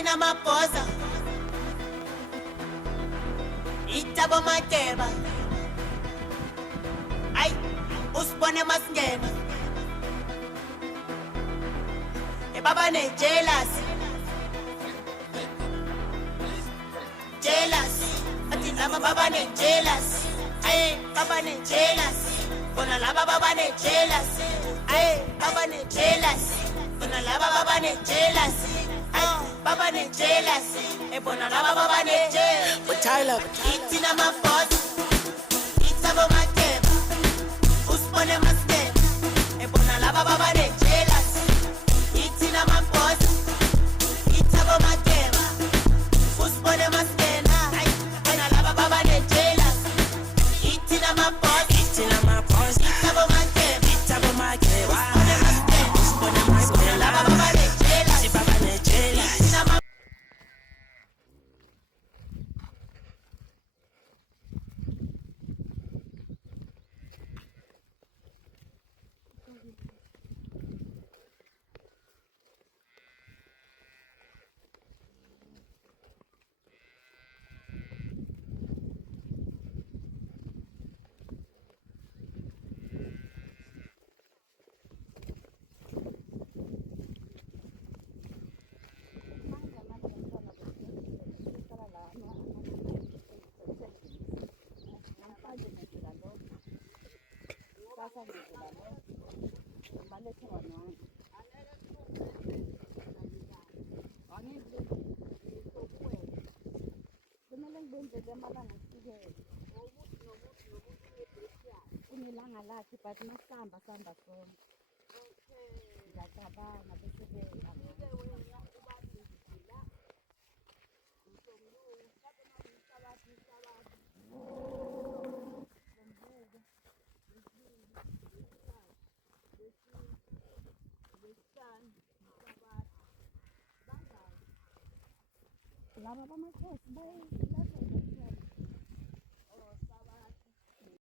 Itina maposa, itabo makeba. Ay, usibone masingena. Baba ne jealous. Jealous. Ati lava baba ne jealous. Ay, baba ne jealous. Bona lava baba ne jealous. Ay, baba ne jealous. Bona lava baba ne jealous. Ay, baba ne jealous. Bona lava baba ne jealous. But Tyler, itina mafoto. Itabo makeba. Usibone masingena. Bona lava baba ne jealous. Itina mafoto. Itabo makeba. Usibone masingena. Bona lava baba ne jealous. Itina mafoto. Itina mafoto. Itabo makeba. Itabo makeba. Usibone masingena. Lava baba ne jealous. Baba ne jealous. Itina mafoto. Unilanga lathi but masamba samba sona. Ngiyacabanga bese laba bamakhosi